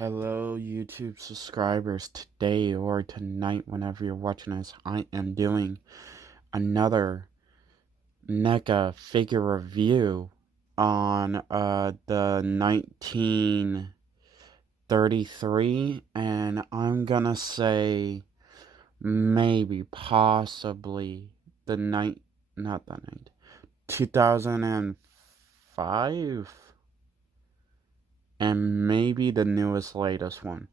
Hello, YouTube subscribers. Today or tonight, whenever you're watching this, I am doing another NECA figure review on the 1933, and I'm gonna say maybe, possibly the not the 2005, and maybe the latest one,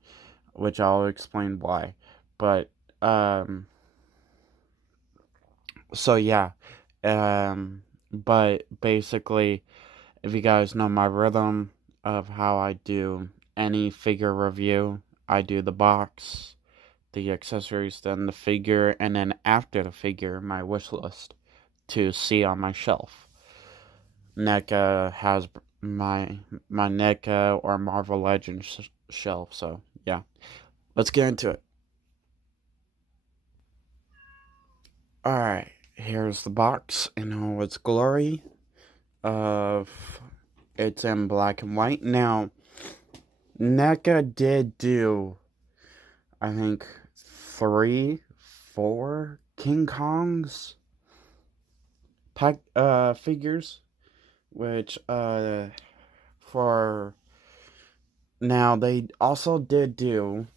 which I'll explain why. But so yeah, but basically, if you guys know my rhythm of how I do any figure review, I do the box, the accessories, then the figure, and then after the figure, my wish list to see on my shelf. NECA has my NECA or Marvel Legends shelf, so yeah. Let's get into it. Alright, here's the box in all its glory. It's in black and white. Now, NECA did do, I think, 3, 4 King Kongs figures, which, for now, they also did do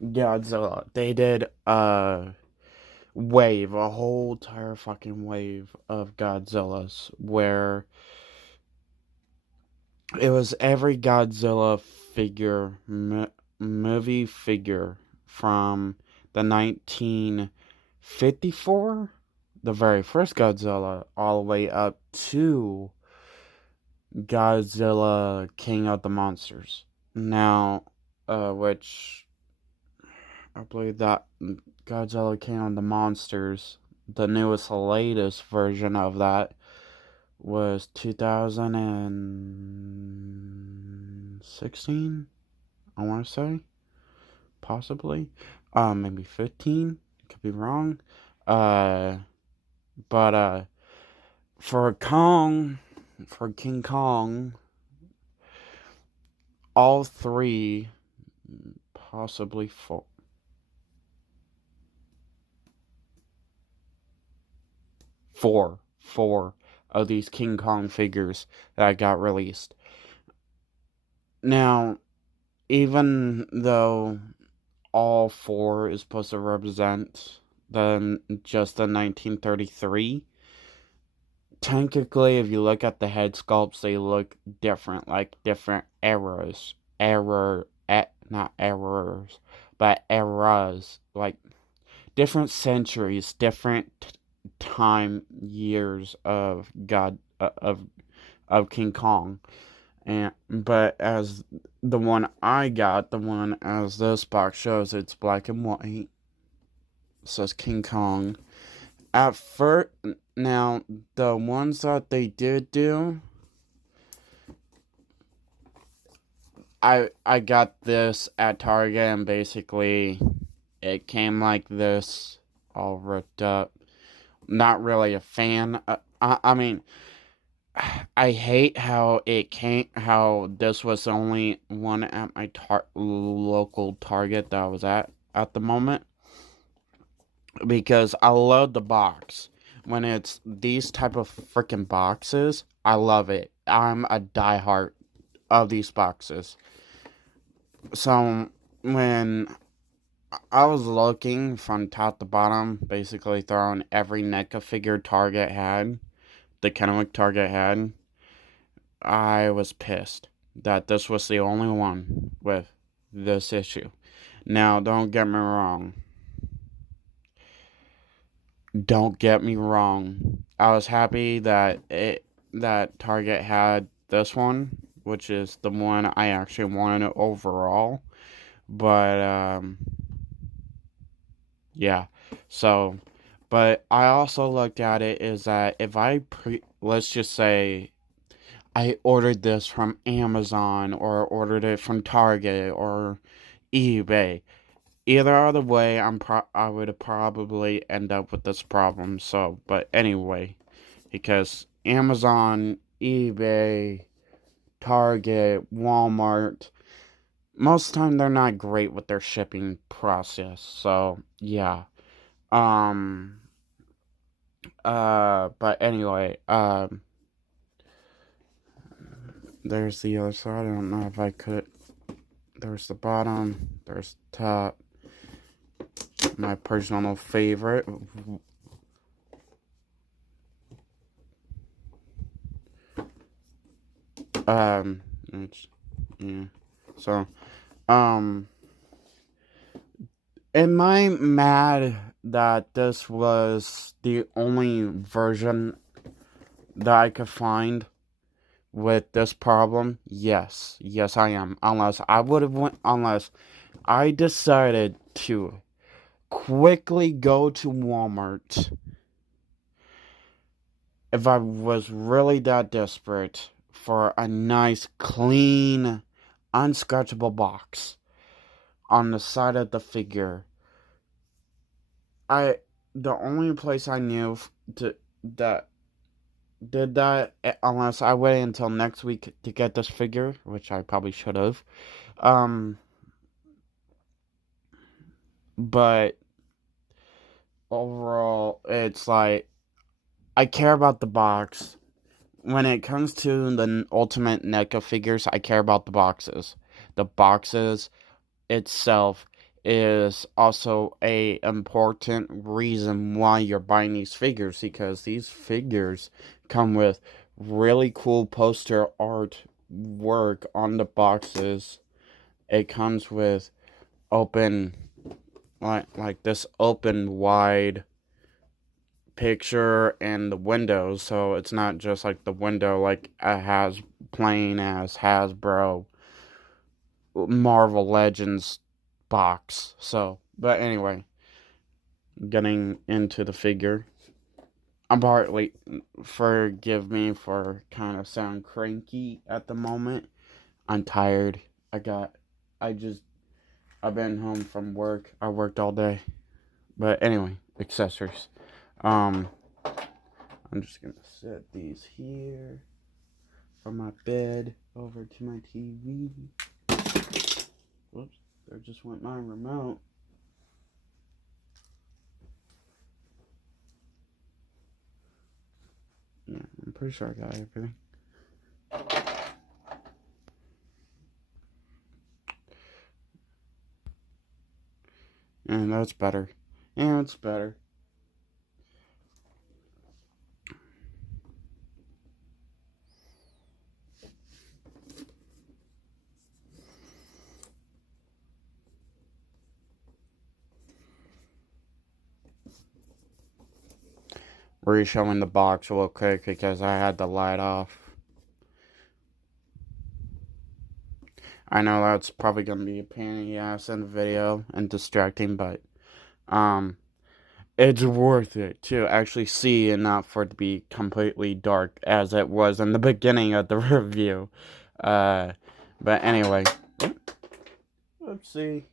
Godzilla. They did, wave, a whole entire fucking wave of Godzillas, where it was every Godzilla figure, movie figure from the 1954, the very first Godzilla, all the way up to Godzilla King of the Monsters. Now, which I believe that Godzilla King of the Monsters, the latest version of that, was 2016, I want to say, possibly, maybe 15, could be wrong, but for King Kong, all three, possibly four of these King Kong figures that got released. Now, even though all four is supposed to represent just the 1933, technically, if you look at the head sculpts, they look different, like different eras. Not errors, but eras, like different centuries, different time years of King Kong. But as the one I got, the one as this box shows, it's black and white. It says King Kong. At first, now the ones that they did do, I got this at Target, and basically it came like this, all ripped up. Not really a fan. I mean, I hate how this was the only one at my local Target that I was at the moment, because I love the box. When it's these type of freaking boxes, I love it. I'm a diehard of these boxes. So when I was looking from top to bottom, basically throwing every NECA figure Target had, the Kennewick Target had, I was pissed that this was the only one with this issue. Now, don't get me wrong. Don't get me wrong. I was happy that Target had this one, which is the one I actually wanted overall. But yeah. So, but I also looked at it is that if let's just say I ordered this from Amazon or ordered it from Target or eBay, either other way, I would probably end up with this problem. So, but anyway, because Amazon, eBay, Target, Walmart. Most of the time they're not great with their shipping process. So yeah. Um but anyway, there's the other side. I don't know if I could. There's the bottom, there's the top. My personal favorite. It's, yeah. So, um, am I mad that this was the only version that I could find with this problem? Yes. Yes, I am. Unless I decided to quickly go to Walmart if I was really that desperate for a nice, clean, unscratchable box on the side of the figure. The only place I knew that did that, unless I waited until next week to get this figure, which I probably should have. But overall, it's like I care about the box. When it comes to the Ultimate NECA figures, I care about the boxes. The boxes itself is also a important reason why you're buying these figures, because these figures come with really cool poster art work on the boxes. It comes with open like this open wide picture and the windows, so it's not just like the window like a has plain as Hasbro Marvel Legends box. So, but anyway, getting into the figure. I'm partly, forgive me for kind of sound cranky at the moment. I'm tired. I just, I've been home from work. I worked all day. But anyway, accessories. Um, I'm just gonna set these here from my bed over to my TV. Whoops, there just went my remote. Yeah, I'm pretty sure I got everything. And that's better. Yeah, it's better. Re-showing the box real quick because I had the light off. I know that's probably gonna be a pain in the ass in the video and distracting, but it's worth it to actually see and not for it to be completely dark as it was in the beginning of the review. But anyway, let's see.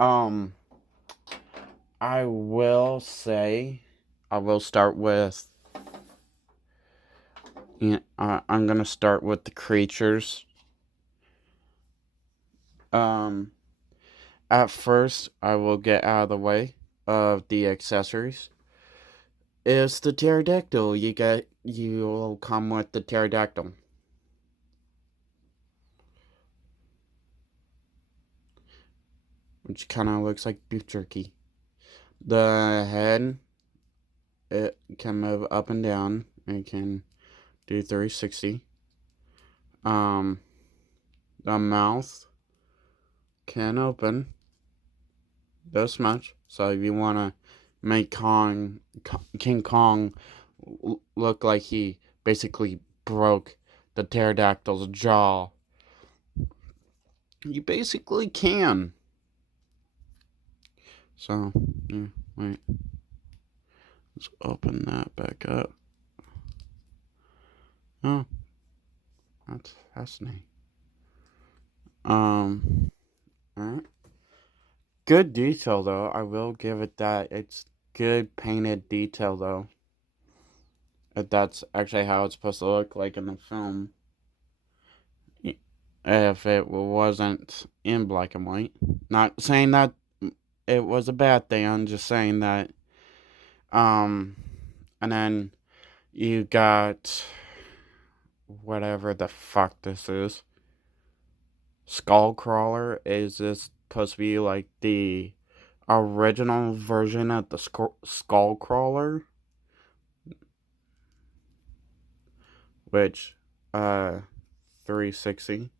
I will say, I will start with. Yeah, I'm gonna start with the creatures. Um, at first, I will get out of the way of the accessories. It's the pterodactyl. You'll come with the pterodactyl, which kind of looks like beef jerky. The head, it can move up and down. It can do 360. Um, the mouth can open this much. So if you want to make King Kong look like he basically broke the pterodactyl's jaw, you basically can. So, yeah, wait. Let's open that back up. Oh, that's fascinating. Alright. Good detail, though. I will give it that. It's good painted detail, though. If that's actually how it's supposed to look like in the film. if it wasn't in black and white. Not saying that it was a bad thing. I'm just saying that. Um, and then you got whatever the fuck this is. Skullcrawler. Is this supposed to be like the original version of the Skullcrawler? Which, 360.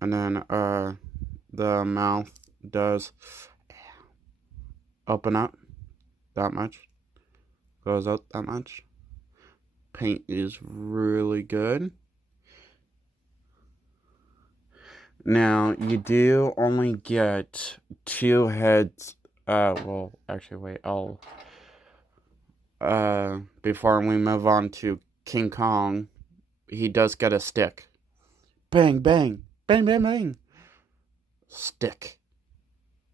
And then, the mouth does open up that much. Goes up that much. Paint is really good. Now, you do only get 2 heads. Well, actually, wait, before we move on to King Kong, he does get a stick. Bang, bang, bang, bang, bang. Stick.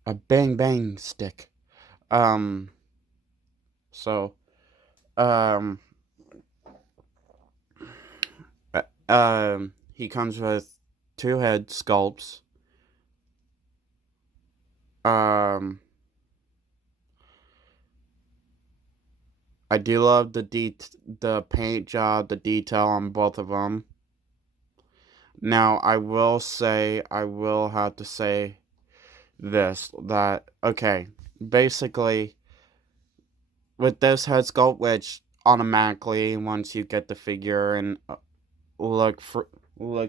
A bang, bang stick. So, um, he comes with 2 head sculpts. I do love the paint job, the detail on both of them. Now, I will have to say this, that, okay, basically, with this head sculpt, which automatically, once you get the figure and look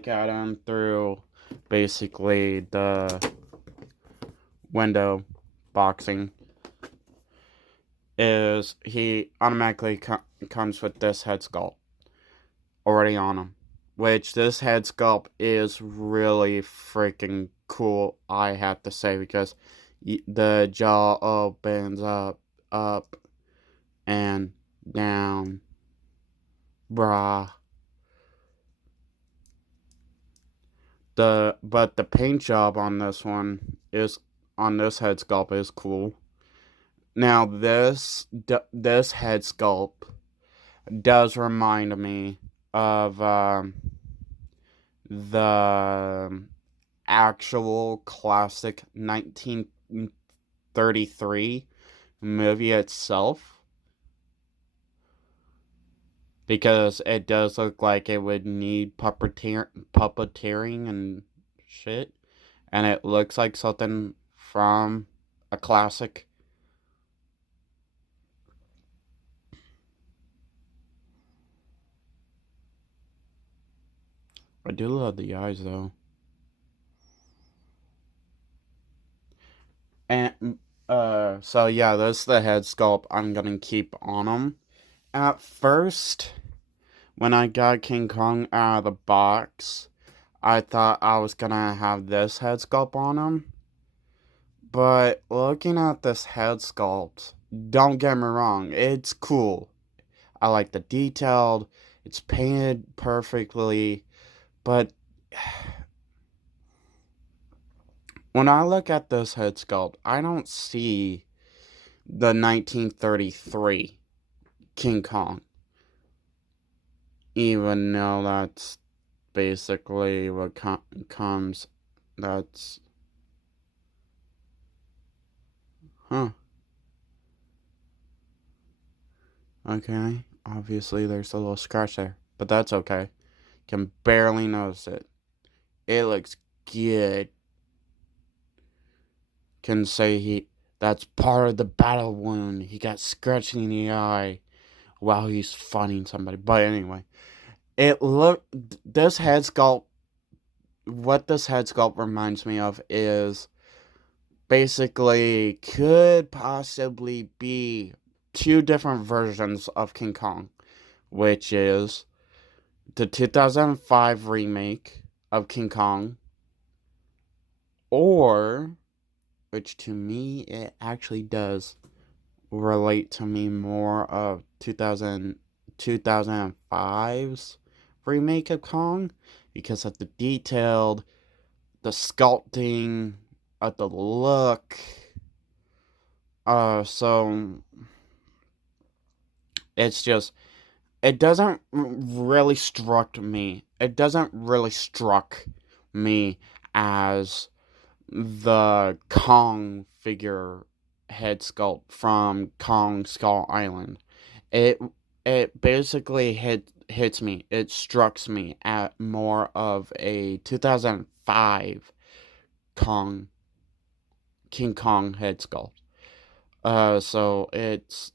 at him through basically the window boxing, is he automatically comes with this head sculpt already on him, which this head sculpt is really freaking cool, I have to say, because the jaw opens up, and down, brah. But the paint job on this head sculpt is cool. Now this head sculpt does remind me of the actual classic 1933 movie itself, because it does look like it would need puppeteering and shit, and it looks like something from a classic. I do love the eyes, though. And, so yeah, that's the head sculpt I'm gonna keep on him. At first, when I got King Kong out of the box, I thought I was gonna have this head sculpt on him. But looking at this head sculpt, don't get me wrong, it's cool. I like the detailed, it's painted perfectly, but when I look at this head sculpt, I don't see the 1933 King Kong. Even though that's basically what comes, that's... Huh. Okay, obviously there's a little scratch there, but that's okay. Can barely notice it. It looks good. Can say that's part of the battle wound. He got scratched in the eye while he's fighting somebody. But anyway, this head sculpt, what this head sculpt reminds me of is basically could possibly be 2 different versions of King Kong, which is the 2005 remake of King Kong, or, which to me it actually does relate to me more of 2005's remake of Kong, because of the detailed, the sculpting, of the look. So it's just, it doesn't really struck me. It doesn't really struck me as the Kong figure head sculpt from Kong Skull Island. It it basically hits me. It strikes me at more of a 2005 Kong King Kong head sculpt. So it's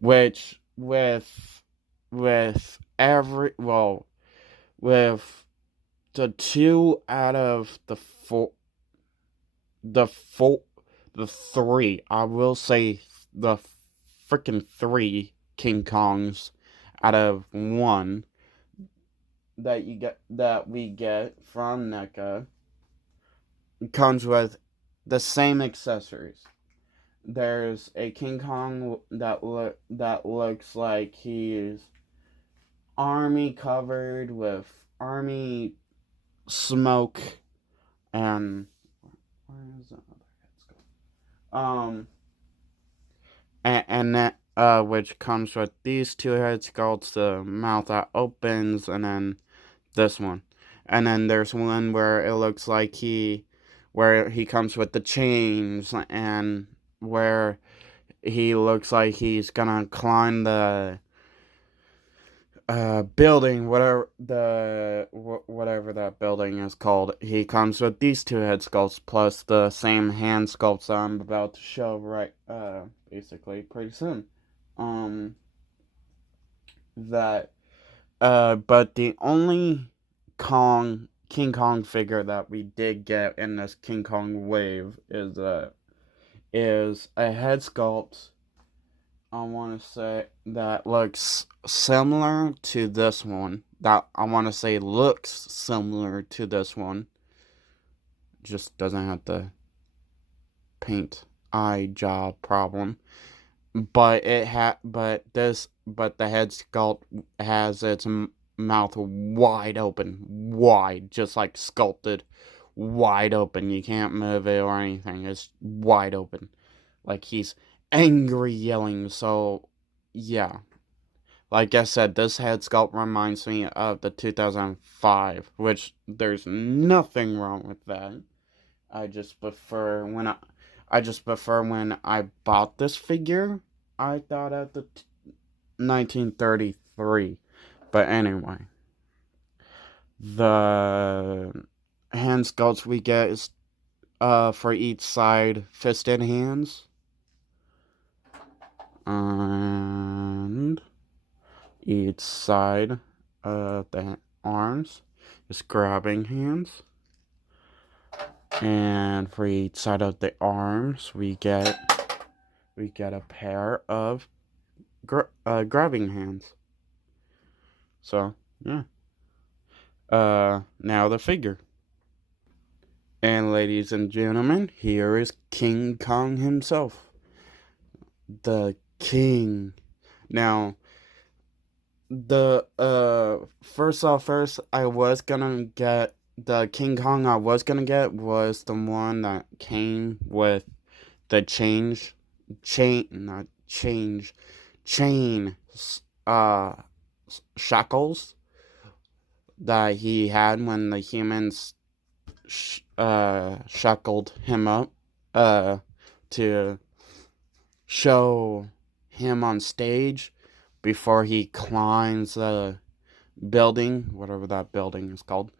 which with every well with the two out of the four the three, I will say the freaking three King Kongs out of one that we get from NECA comes with the same accessories. There's a King Kong that looks like he's army covered with army smoke and where is that other head sculpt? And that which comes with these two head sculpts, the mouth that opens, and then this one, and then there's one where it looks like where he comes with the chains, and where he looks like he's gonna climb the building, whatever that building is called. He comes with these two head sculpts plus the same hand sculpts I'm about to show basically pretty soon. Um that but the only King Kong figure that we did get in this King Kong wave is a head sculpt, I want to say, that looks similar to this one. That I want to say looks similar to this one. Just doesn't have the paint eye job problem. But the head sculpt has its mouth wide open, wide, just like sculpted, wide open. You can't move it or anything. It's wide open, like he's angry yelling. So yeah, like I said, this head sculpt reminds me of the 2005, which there's nothing wrong with that. I just prefer when I bought this figure, I thought of the 1933. But anyway, the hand sculpts we get is for each side fisted hands, and each side of the arms is grabbing hands. And for each side of the arms, we get a pair of grabbing hands. So yeah. Now the figure. And ladies and gentlemen, here is King Kong himself, the king. Now, the first, I was gonna get the King Kong. I was gonna get was the one that came with the not change, chain, uh, shackles that he had when the humans shackled him up, to show him on stage before he climbs the building, whatever that building is called.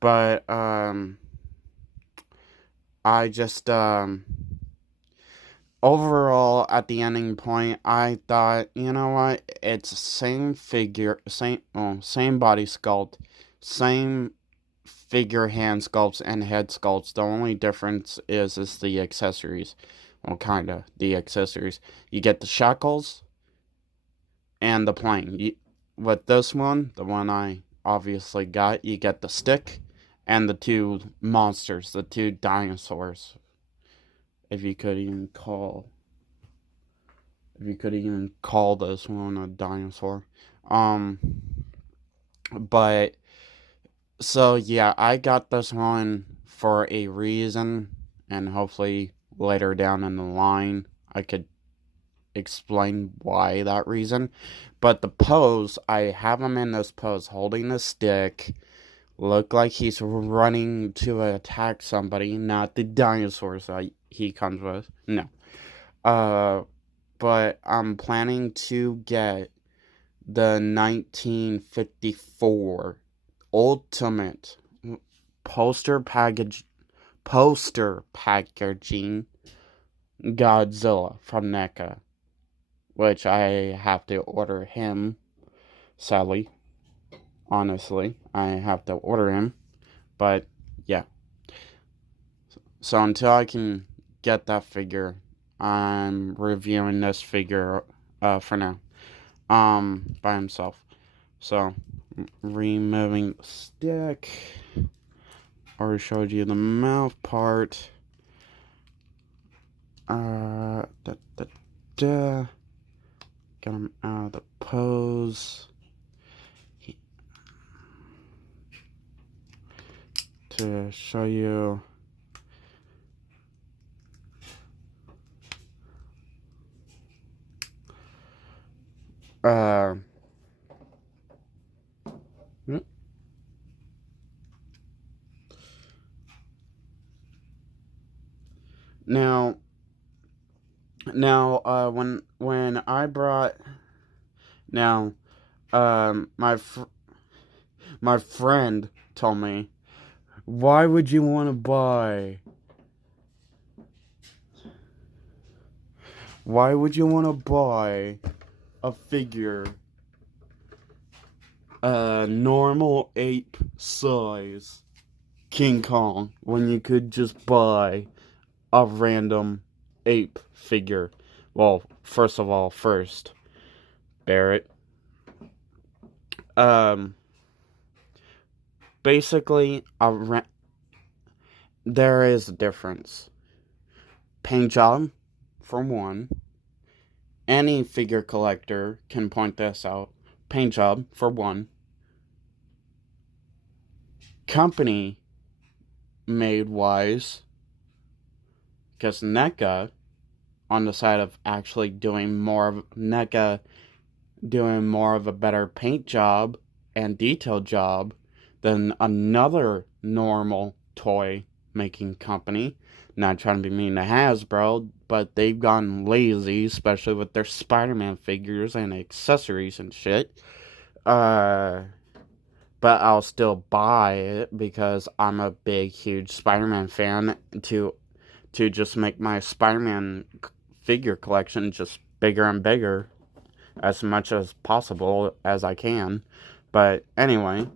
But I just overall at the ending point, I thought, you know what, it's same figure, same body sculpt, same figure hand sculpts and head sculpts. The only difference is the accessories. Well, kinda the accessories. You get the shackles and the plane. With this one, the one I obviously got, you get the stick and the two monsters, the two dinosaurs. If you could even call this one a dinosaur. But so yeah, I got this one for a reason, and hopefully later down in the line I could explain why that reason. But the pose, I have him in this pose holding the stick, look like he's running to attack somebody, not the dinosaurs that he comes with. No. But I'm planning to get the 1954 Ultimate poster packaging Godzilla from NECA, which I have to order him, sadly. Honestly, I have to order him, but yeah. So until I can get that figure, I'm reviewing this figure for now, by himself. So, removing the stick. Already showed you the mouth part. Get him out of the pose. To show you. Now, when I brought my friend told me, why would you want to buy? Why would you want to buy a figure, normal ape size King Kong, when you could just buy a random ape figure? Well, first, Barrett. Basically, there is a difference. Paint job, for one. Any figure collector can point this out. Paint job, for one. Company made wise, because NECA, on the side of actually doing more of a better paint job and detail job than another normal toy making company. Not trying to be mean to Hasbro, but they've gotten lazy, especially with their Spider-Man figures and accessories and shit. But I'll still buy it because I'm a big, huge Spider-Man fan to just make my Spider-Man figure collection just bigger and bigger as much as possible as I can. But anyway,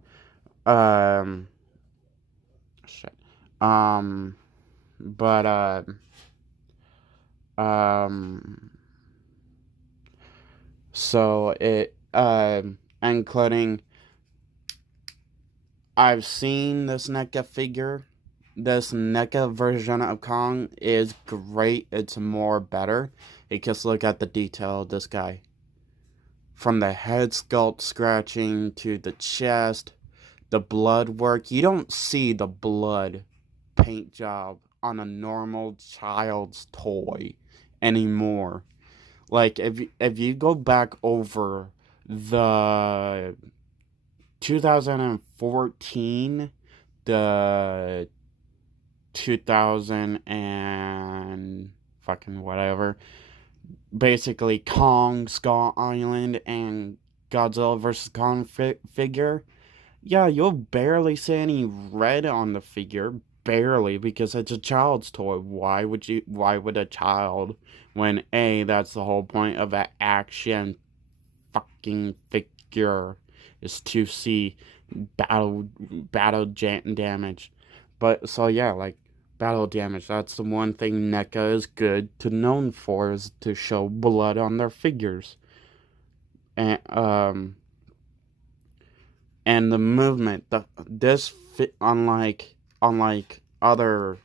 so it, including, I've seen this NECA figure. This NECA version of Kong is great. It's more better. Because look at the detail of this guy. From the head sculpt scratching to the chest, the blood work. You don't see the blood paint job on a normal child's toy anymore. Like, if you go back over the 2014, the 2000 and fucking whatever, basically Kong Skull Island and Godzilla vs. Kong figure, yeah, you'll barely see any red on the figure, barely, because it's a child's toy. Why would a child, when that's the whole point of an action fucking figure, is to see battle damage. But so yeah, like, battle damage, that's the one thing NECA is good to known for, is to show blood on their figures. And the movement, unlike other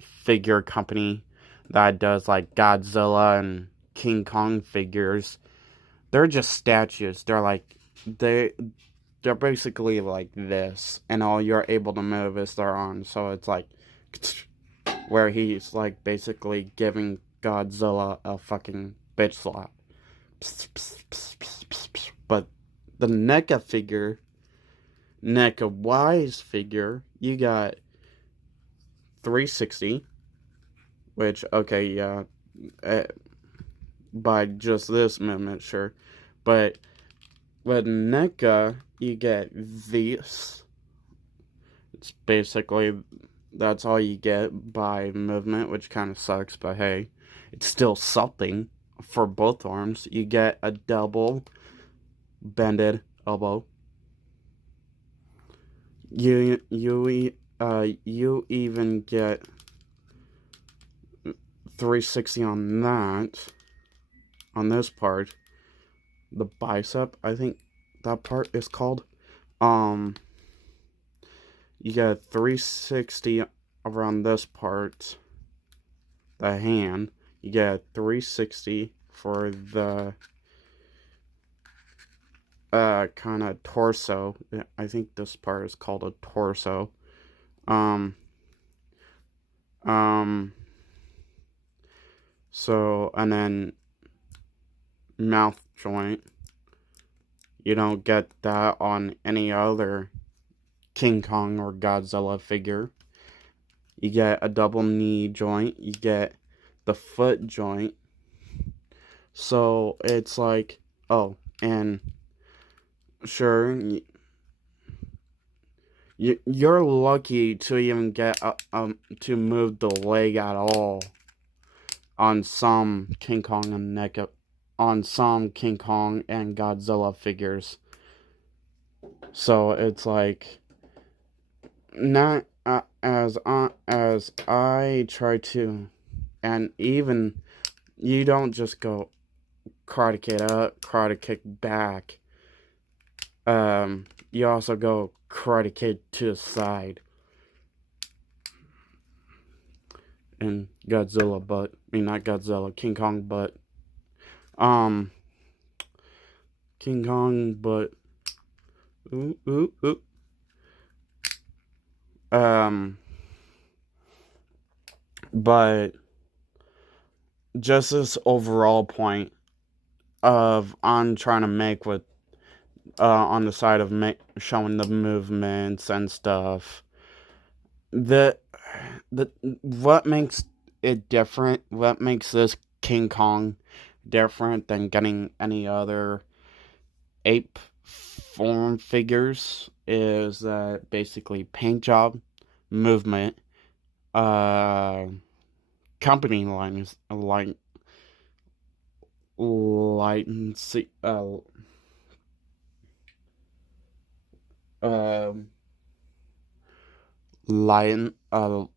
figure company that does like Godzilla and King Kong figures, they're just statues. They're basically like this, and all you're able to move is their arms. So it's like where he's like basically giving Godzilla a fucking bitch slap. But the NECA Wise figure, you got 360, which, okay, yeah, by just this movement, sure. But with NECA, you get this. It's basically, that's all you get by movement, which kind of sucks, but hey, it's still something. For both arms, you get a double bended elbow. You even get 360 on that. On this part, the bicep, I think that part is called. You get 360 around this part, the hand. You get 360 for the kind of torso. I think this part is called a torso. So, and then mouth joint. You don't get that on any other King Kong or Godzilla figure. You get a double knee joint. You get the foot joint. So it's like, oh, and sure, you're lucky to even get to move the leg at all on some King Kong and Godzilla figures. So it's like, not as I try to, and even you don't just go karate kick up, karate kick back. You also go karate kick to the side. And Godzilla butt. I mean, not Godzilla, King Kong butt. King Kong butt. Ooh, ooh, ooh. But just this overall point of I'm trying to make with on the side of showing the movements and stuff. What makes it different? What makes this King Kong different than getting any other ape form figures is that basically paint job, movement, company lines,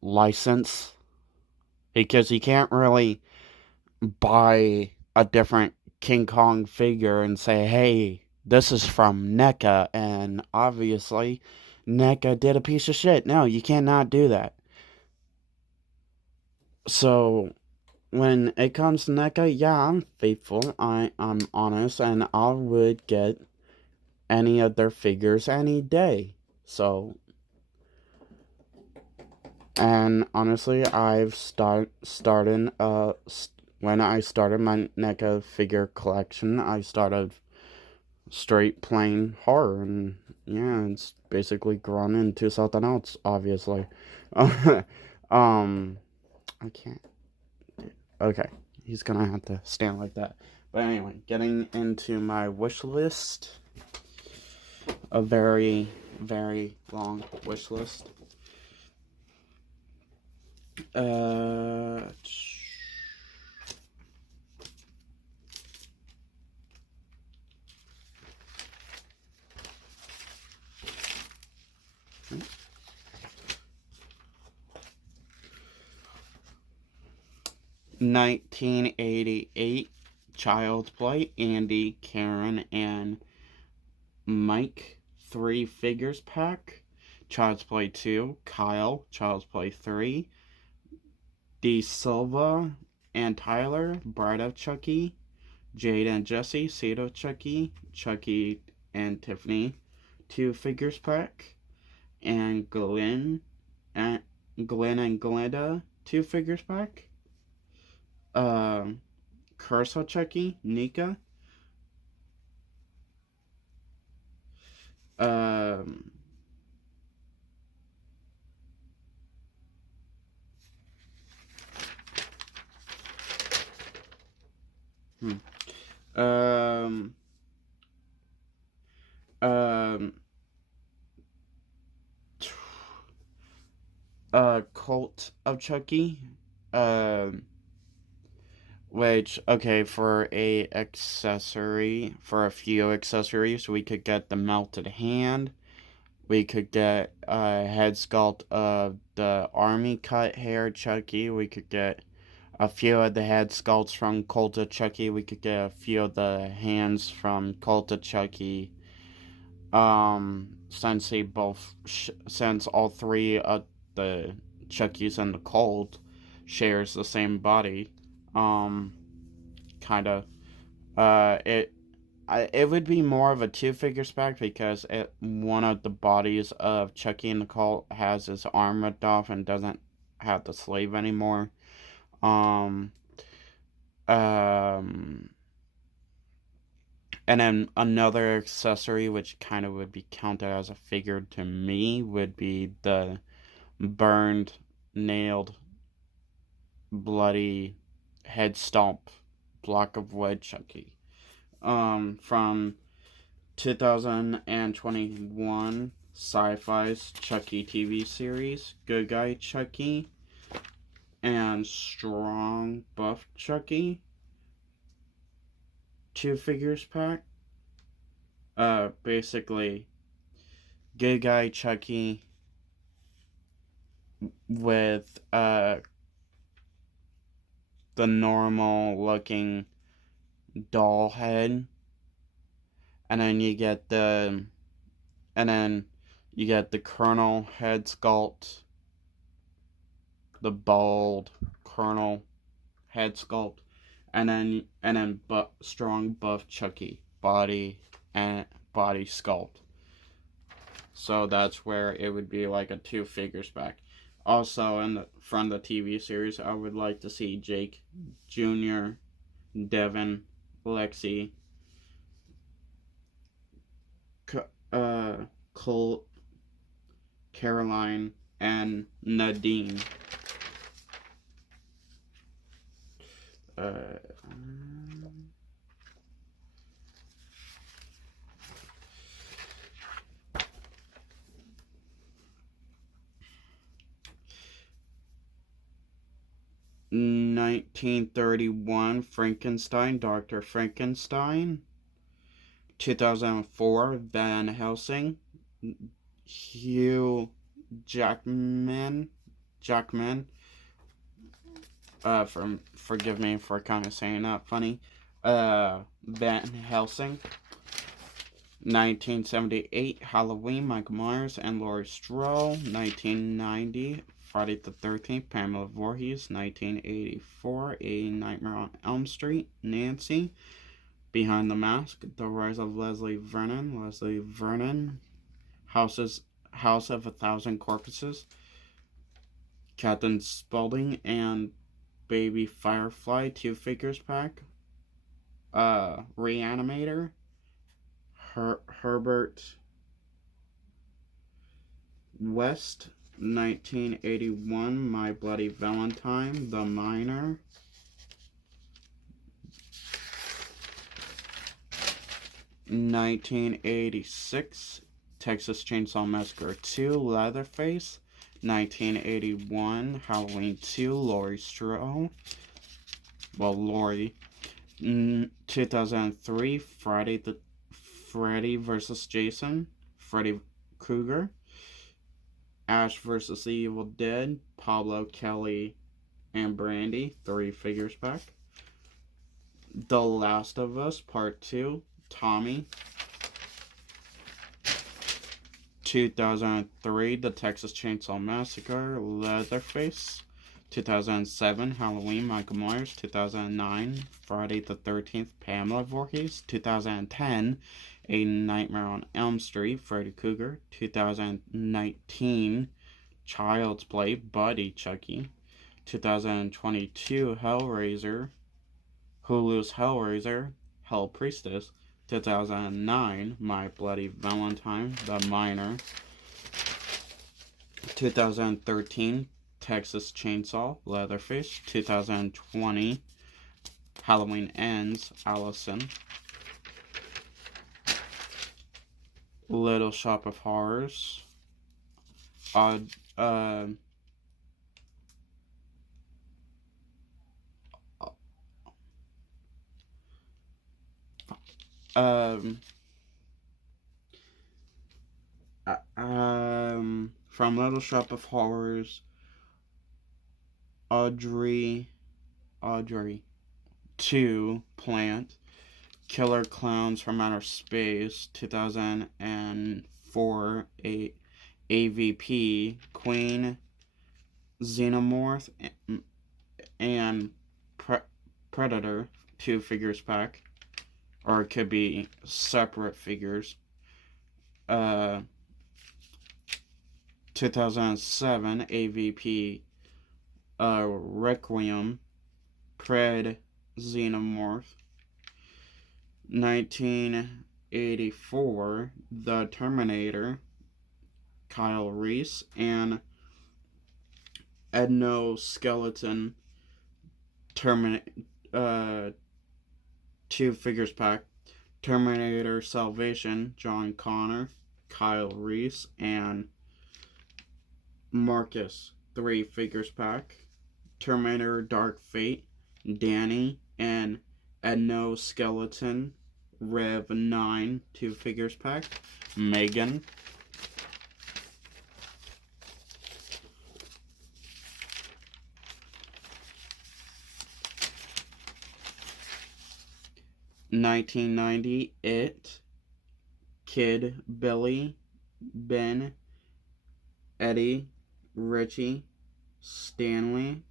license, because you can't really buy a different King Kong figure and say, hey, this is from NECA, and obviously NECA did a piece of shit. No, you cannot do that. So when it comes to NECA, yeah, I'm faithful, I'm honest, and I would get any of their figures any day. So, and honestly, I've started when I started my NECA figure collection, I started straight plain horror, and yeah, it's basically grown into something else, obviously. I can't. Okay, he's gonna have to stand like that. But anyway, getting into my wish list. A very, very long wish list. Uh, 1988 Child's Play, Andy, Karen, and Mike 3 figures pack. Child's Play 2, Kyle, Child's Play 3, D. Silva and Tyler, Bride of Chucky, Jade and Jesse, Seed of Chucky, Chucky and Tiffany 2 figures pack, and Glenn and Glenda 2 figures pack. Curse of Chucky, Nika. Um, hmm. um, um, Cult of Chucky. Um, which, okay, for a few accessories, we could get the melted hand. We could get a head sculpt of the army cut hair Chucky. We could get a few of the head sculpts from Cult of Chucky. We could get a few of the hands from Cult of Chucky. Since all three of the Chuckies and the Cult shares the same body, um, kind of, it would be more of a two figure spec because one of the bodies of Chucky and the Cult has his arm ripped off and doesn't have the sleeve anymore. Um, um, and then another accessory, which kind of would be counted as a figure to me, would be the burned, nailed, bloody head stomp block of wood Chucky. From 2021 Sci-Fi's Chucky TV series, Good Guy Chucky and Strong Buff Chucky. Two figures pack. Basically, Good Guy Chucky with the normal looking doll head, and then you get the Colonel head sculpt, the bald Colonel head sculpt, and then strong buff Chucky body and body sculpt. So that's where it would be like a two figures back. Also, from the TV series, I would like to see Jake Jr., Devin, Lexi, Cole, Caroline, and Nadine. Uh, 1931 Frankenstein, Dr. Frankenstein. 2004 Van Helsing, Hugh Jackman. Forgive me for kind of saying that funny. Van Helsing. 1978 Halloween, Michael Myers and Laurie Strode. 1990 Friday the 13th, Pamela Voorhees. 1984 A Nightmare on Elm Street, Nancy. Behind the Mask, The Rise of Leslie Vernon. House of a Thousand Corpses. Captain Spaulding and Baby Firefly, two figures pack. Reanimator. Herbert West. 1981 My Bloody Valentine, The Miner. 1986 Texas Chainsaw Massacre 2, Leatherface. 1981 Halloween 2, Laurie Strode. Well, Laurie. 2003 Freddy vs. Jason, Freddy Krueger. Ash vs. the Evil Dead, Pablo, Kelly, and Brandy, three figures pack. The Last of Us Part 2, Tommy. 2003 The Texas Chainsaw Massacre, Leatherface. 2007 Halloween, Michael Myers. 2009 Friday the 13th, Pamela Voorhees. 2010 A Nightmare on Elm Street, Freddy Krueger. 2019 Child's Play, Buddy Chucky. 2022 Hellraiser, Hulu's Hellraiser, Hell Priestess. 2009 My Bloody Valentine, The Miner. 2013 Texas Chainsaw, Leatherface. 2020 Halloween Ends, Allison. Little Shop of Horrors, Odd, from Little Shop of Horrors, Audrey 2, Plant. Killer Clowns from Outer Space, 2004, AVP, Queen, Xenomorph, and Predator, 2 figures pack, or it could be separate figures. 2007 AVP, Requiem, Pred, Xenomorph. 1984 The Terminator, Kyle Reese, and Exoskeleton, 2 figures pack. Terminator Salvation, John Connor, Kyle Reese, and Marcus, 3 figures pack. Terminator Dark Fate, Danny, and Exoskeleton, Rev 9, 2 figures pack. Megan. $19.90 It, Kid, Billy, Ben, Eddie, Richie, Stanley,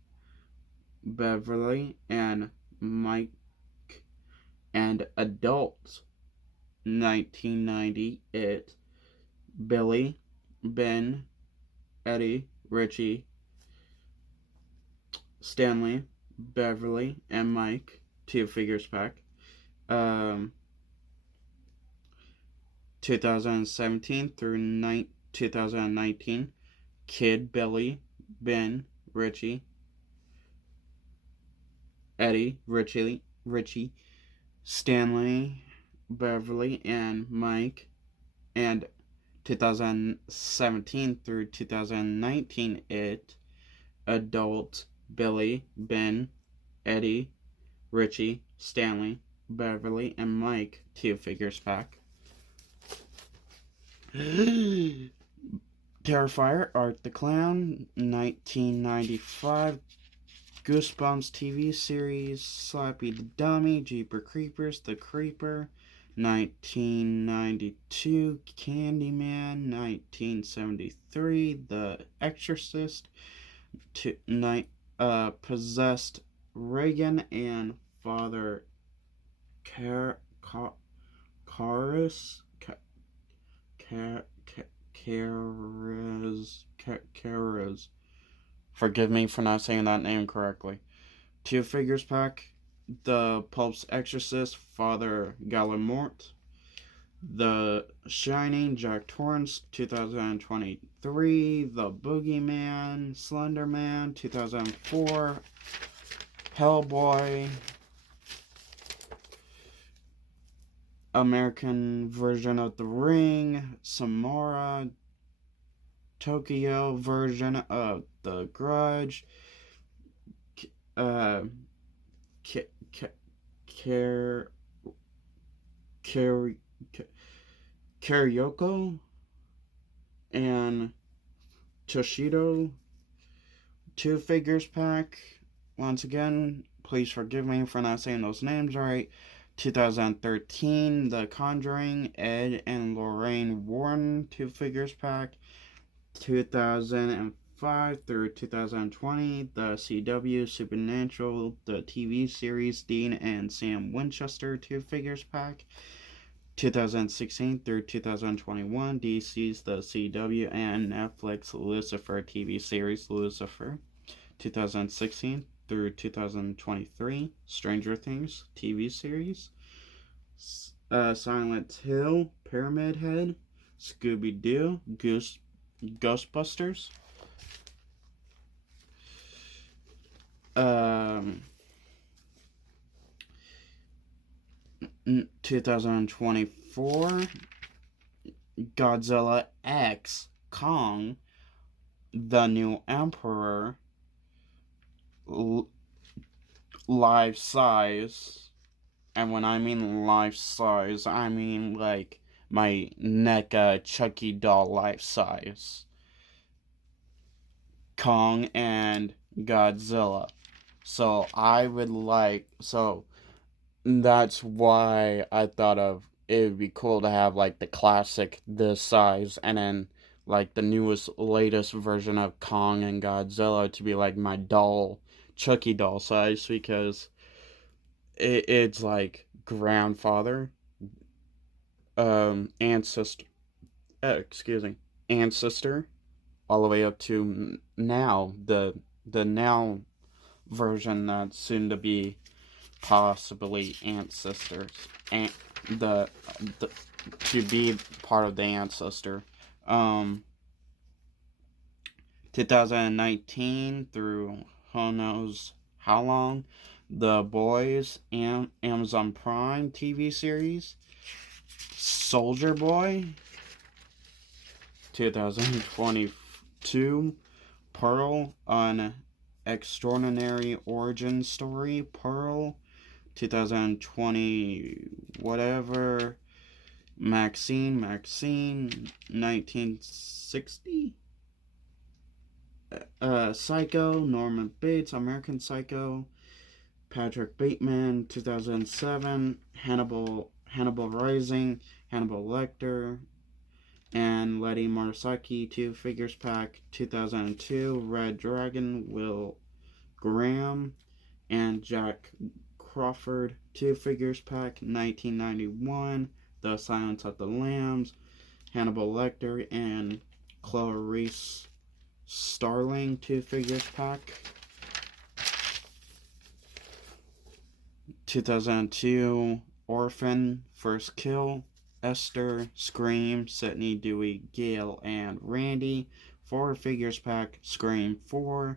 Beverly, and Mike. And Adults. 1990 It, Billy, Ben, Eddie, Richie, Stanley, Beverly, and Mike, 2 figures pack. 2017 through 2019 Kid, Billy, Ben, Richie, Eddie, Richie, Stanley, Beverly, and Mike. And 2017 through 2019 It, Adult, Billy, Ben, Eddie, Richie, Stanley, Beverly, and Mike, 2 figures pack. Terrifier, Art the Clown, 1995 Goosebumps TV series, Slappy the Dummy, Jeepers Creepers, The Creeper. 1992 Candyman. 1973 The Exorcist. Possessed Reagan and Father Karras. Forgive me for not saying that name correctly. 2 figures pack. The Pope's Exorcist, Father Gallimort. The Shining, Jack Torrance, 2023. The Boogeyman, Slenderman, 2004. Hellboy. American version of The Ring, Samara. Tokyo version of The Grudge. Karyoko and Toshido, 2 figures pack. Once again, please forgive me for not saying those names right. 2013 The Conjuring, Ed and Lorraine Warren, 2 figures pack. 2005 through 2020 The CW Supernatural, the TV series, Dean and Sam Winchester, 2 figures pack. 2016 through 2021 DC's The CW and Netflix Lucifer TV series, Lucifer. 2016 through 2023, Stranger Things TV series, Silent Hill, Pyramid Head, Scooby Doo, Ghostbusters, um, 2024, Godzilla X Kong, The New Emperor, life size. And when I mean life size, I mean like my NECA Chucky doll life size. Kong and Godzilla. So that's why I thought of it would be cool to have like the classic this size and then like the latest version of Kong and Godzilla to be like my doll Chucky doll size, because it's like grandfather, ancestor, excuse me, ancestor, all the way up to now, the now version that's soon to be possibly ancestors, and the to be part of the ancestor. um 2019 through who knows how long, The Boys, Amazon Prime TV series, Soldier Boy, 2022, Pearl, an extraordinary origin story, Pearl, 2020, whatever, Maxine, 1960, Psycho, Norman Bates, American Psycho, Patrick Bateman, 2007, Hannibal Rising, Hannibal Lecter, and Letty Marasaki, 2 figures pack, 2002, Red Dragon, Will Graham, and Jack Crawford, 2 figures pack, 1991, The Silence of the Lambs, Hannibal Lecter, and Clarice Starling, 2 figures pack. 2002, Orphan, First Kill, Esther, Scream, Sydney, Dewey, Gail, and Randy, 4 figures pack, Scream 4,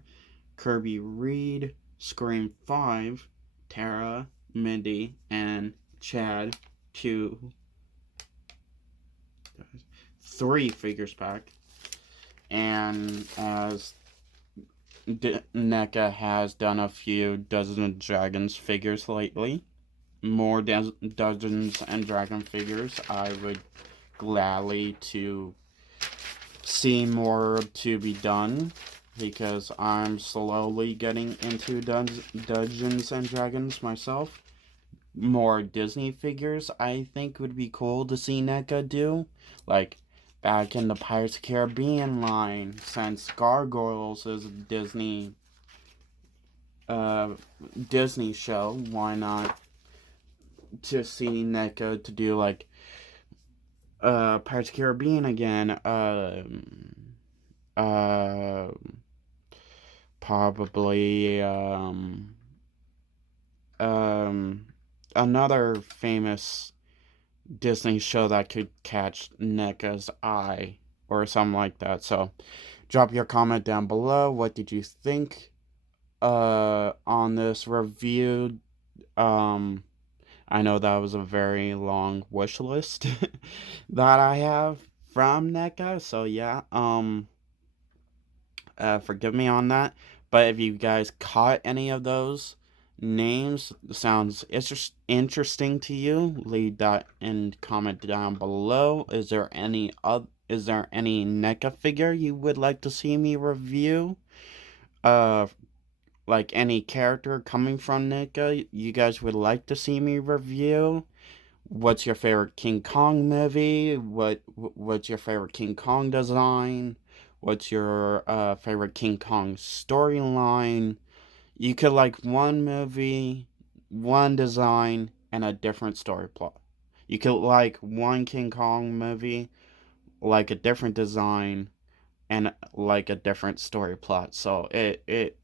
Kirby Reed, Scream 5, Tara, Mindy, and Chad, 3 figures pack. And as NECA has done a few Dungeons and Dragons figures lately, more Dungeons and Dragon figures, I would gladly to see more to be done, because I'm slowly getting into Dungeons and Dragons myself. More Disney figures I think would be cool to see NECA do, like back in the Pirates of the Caribbean line, since Gargoyles is a Disney show. Why not to see NECA to do like Pirates of the Caribbean again? Probably another famous Disney show that could catch NECA's eye or something like that. So drop your comment down below. What did you think on this review? I know that was a very long wish list that I have from NECA, so yeah, forgive me on that. But if you guys caught any of those names, sounds interesting to you, leave that in comment down below. Is there any NECA figure you would like to see me review? Like any character coming from NECA you guys would like to see me review? What's your favorite King Kong movie? What's your favorite King Kong design? What's your favorite King Kong storyline? You could like one movie, one design, and a different story plot. You could like one King Kong movie, like a different design, and like a different story plot. So it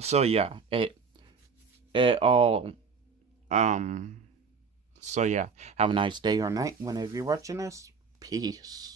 So yeah, it all um so yeah, have a nice day or night whenever you're watching this. Peace.